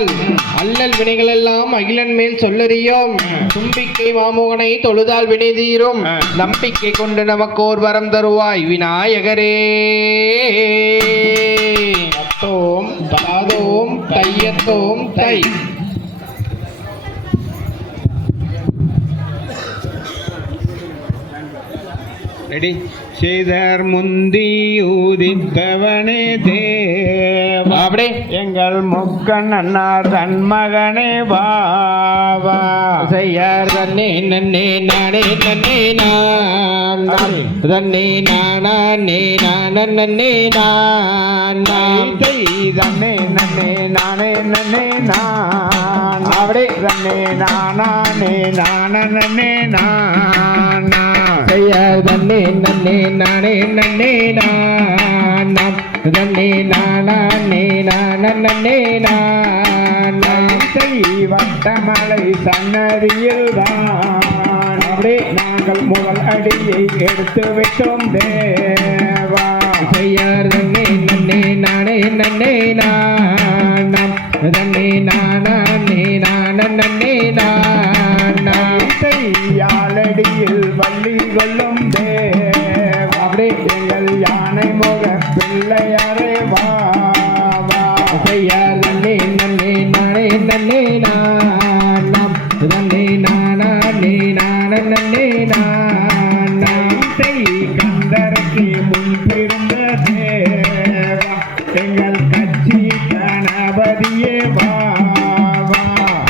தொழுதால் அல்லல் வினைகள் எல்லாம் அகிலன் மேல் சொல்லறியோம். தும்பிக்கை மாமோகனை தொழுதால் வினை தீரும். நம்பிக்கை கொண்டு நமக்கோர் வரம் தருவாய் விநாயகரே. தத்தோம் தாதோம் தையத்தோம் தை. ரெடி. செய்தர் முந்தி ஊதித்தவனே தேவா, அப்படி எங்கள் முக்கன் அன்னார் தன் மகனே பாவா. செய்யார் தன்னே நன்னே நானே நன்னே நான் தன்னே நானே நானே நான் தன்னே நன்னே நானே நன்னே நான். அப்படி தன்னே நானே நானே நான். செய்யார் தன்னே நன்னே நானே நன்னே நான் தன்னே நானே நானே நான். வட்டமலை சன்னதியில் தான் அப்படி நாங்கள் முதல் அடியை எடுத்து விட்டோம் தேவா. செய்யார் தன்னே நன்னே நானே நன்னே நான் தன்னே நானே நானே நான். யாழடியில் வள்ளி கொள்ளும் தேவா, அப்படி எங்கள் யானை முக பிள்ளையாரே வாவா. செய்யார் தன்னே நன்னே நானே நன்னே நான் தன்னே நானே நானே நான். கந்தருக்கு முன்பிருந்த தேவா, எங்கள் கட்சி கணபதியே வாவா.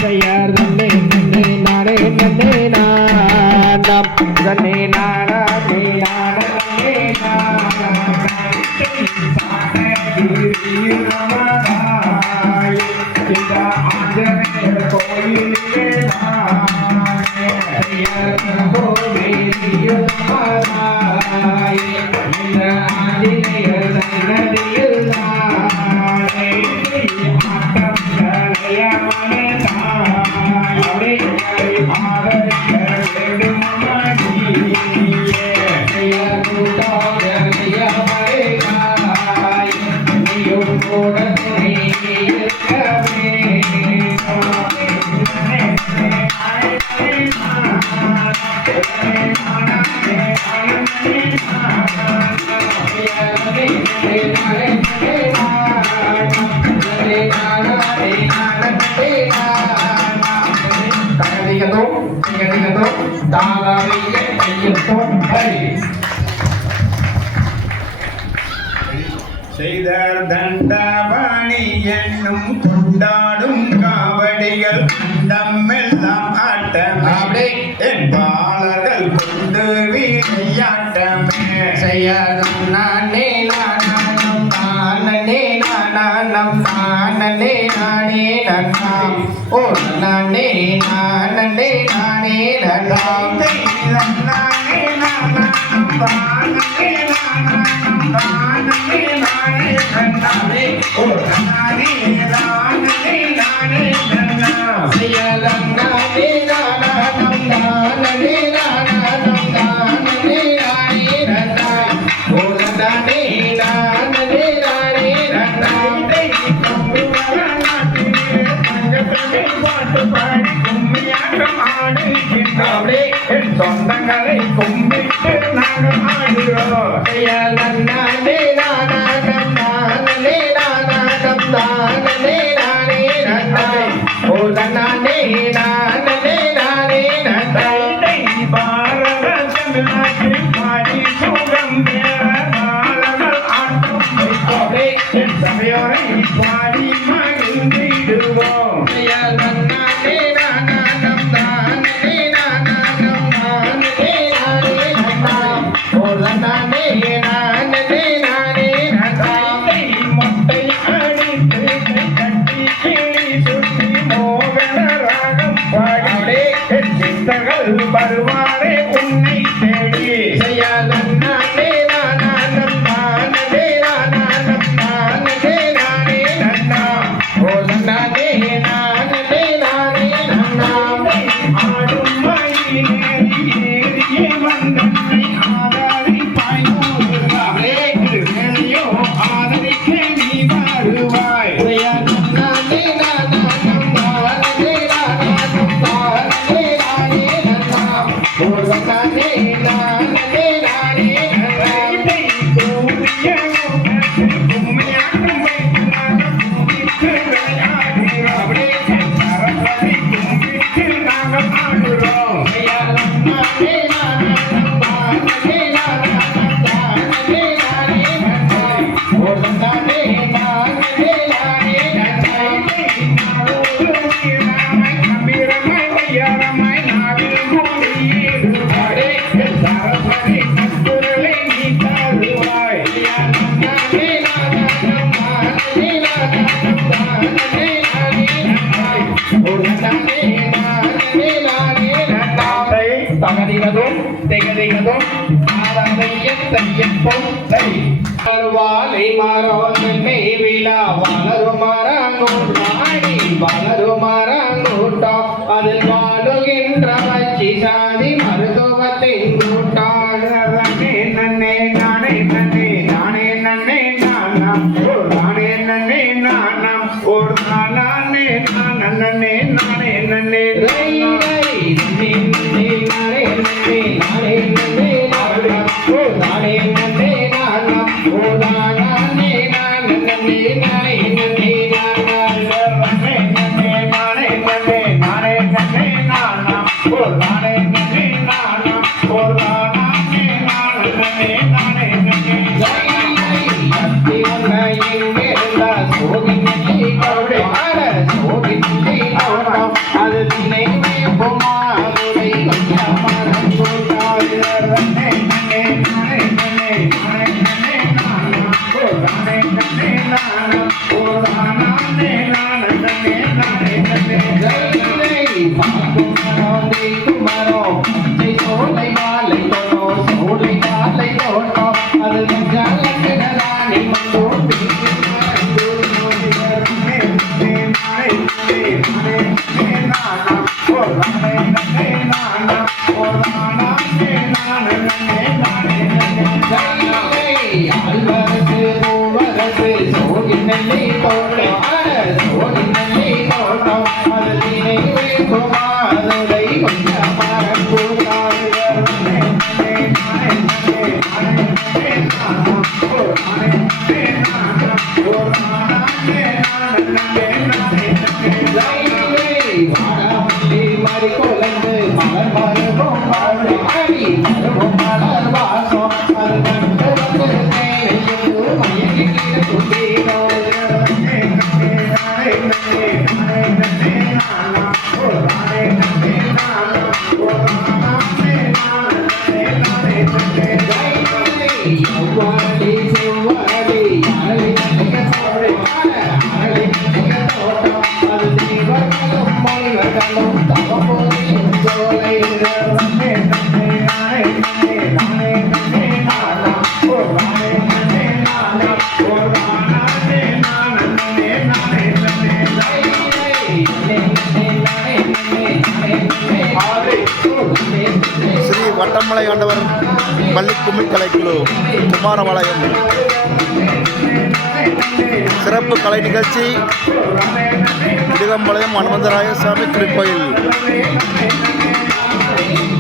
செய்யார் தன்னே நன்னே நானே நன்னே நான் தன்னே நானே நானே நான். செய்தர் தண்டபாணி என்னும் கொண்டாடும் காவடிகள் நம்மெல்லாம் ஆட்டமே என்பாளர்கள் கொண்டு வீணையாட்டமே. செய்யார் நானே நானம் நானே நானம் நானே நானே நன்னாம் ஓ நானே நானே நானே நன்னாம். நானே நானம் நானே நானம் நானே நானே நன்னாமே ஓ நானே நானே நானே நன்னாம். செய்யார் நானே நானம் நானே நானம் நானே நானே நன்னாம் ஓ நானே நானே நானே நன்னாம். பாட்டு பாடி கும்மியாட்டம் ஆடுகின்றோம். சொந்தங்களை கும்பிட்டு நாங்கள் ஆடுகிறோம். செய்யார் நானே நானம் நானே நானம் நானே நானே நன்னாம் ஓ நானே நானே நானே நன்னாம். பாரத தமிழ்நாட்டில் பாடி சுகம் பெற பாலர்கள் ஆட்டம் வைத்தோரே என் சபையோரை பாடி மகிழ்ந்திடுவோம். செய்யார் நானே நானம் நானே நானம் நானே நானே நன்னாம் ஓ நானே நானே நானே நன்னாம். மொட்டை அடித்து கட்டி கிளி சுற்றி மோகன ராகம் பாடி சித்தர்கள் வருவாரே உன்னை தேடி. செய்யார் நானே நானம் நானே நானம் நானே நானே நன்னாம் தகதிகதும் திகதிகதும் ஆராதையன் தையப்பம் தை வாழை மாறோன்மை விழா வளருமாறாங்கூட்டாடி வளருமாறாங்கூட்டம் அதில் வாழுகின்ற வச்சி சாதி மருத்துவத்தின் கூட்டாள் நன்னே நானே நன்னே நானே நன்னே நானாம் ஓர் நானே நன்னே நானாம் ஓர் நானே நானே நன்னே நானே நன்னே அது நினைவே பொம்மாதுரை குமரோ சோலை மாலை தோட்டோ சோலை மாலை தோட்டோ அது ராணி மந்தோ அல்வரசு பூவரசு சோகினல்லை தோட்டம் சோகினல்லை தோட்டம் அது நினைவே குமாருரை கொஞ்சம் மறிக்கொலந்து மலர் மருகும் பாடி மருகும் மலர் வாசம் அது கண்டு வந்து மயங்கி செவ்வாடி செவ்வாடி அது தீவர்களும் மொழிகளும் தவப்போதையும் சோலை ஸ்ரீ வட்டமலை ஆண்டவர் பள்ளி கும்மி கலைக்குழு குமாரபாளையம் சிறப்பு கலை நிகழ்ச்சி இடுகம்பாளையம் அனுமந்தராய சாமி திருக்கோயில்.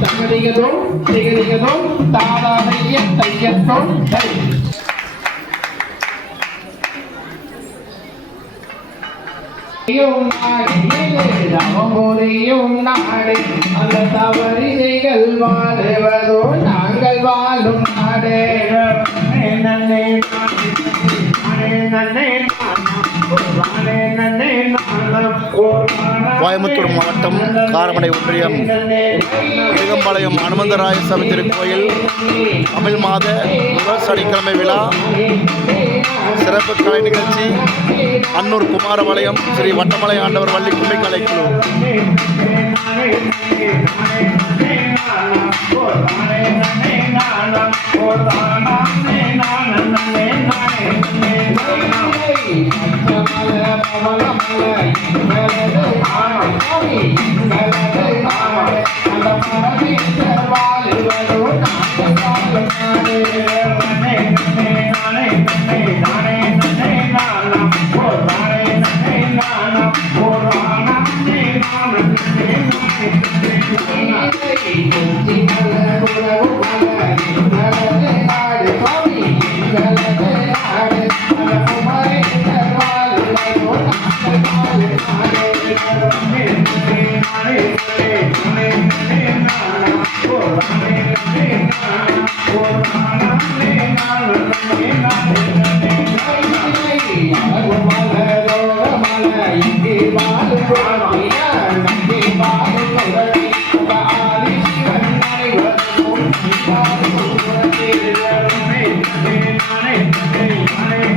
தகதிகதும் திகதிகதும் தாராதையன் தையப்பம் தை தவமுறையும் நாடு அந்த தவறிகள் வாழுவதோ நாங்கள் வாழும் நாடு கோயம்புத்தூர் மாவட்டம் காரமடை ஒன்றியம் இடுகம்பாளையம் அனுமந்தராய சாமி திருக்கோயில் தமிழ் மாத முதல் சனிக்கிழமை விழா சிறப்பு கலை நிகழ்ச்சி அன்னூர் குமாரபாளையம் ஸ்ரீ வட்டமலை ஆண்டவர் வள்ளி கும்மி கலைக்குழு. நானே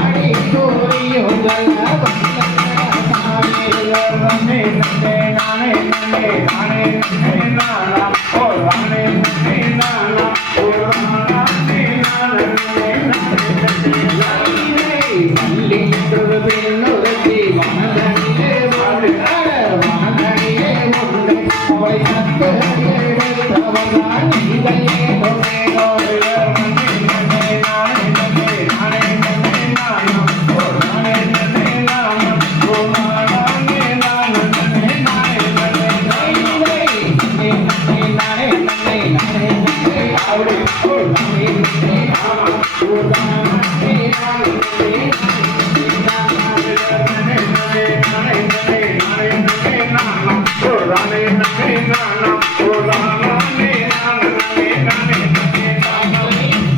வாடி சூரியும் ஜல நன்னே நன்னே நானே நன்னே நானே நன்னே நானா ஓ நானே நன்னே நானா ஓ நானே நானே மல்லிகை பெண்ணுரத்தி வனதனிலே வனதனிலே உண்டு அவளை கத்தறிய எடுத்தவன் நீதையே கொண்டேனோ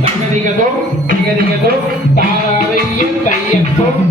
தகதிகதோ தாரையும் தையத்தும்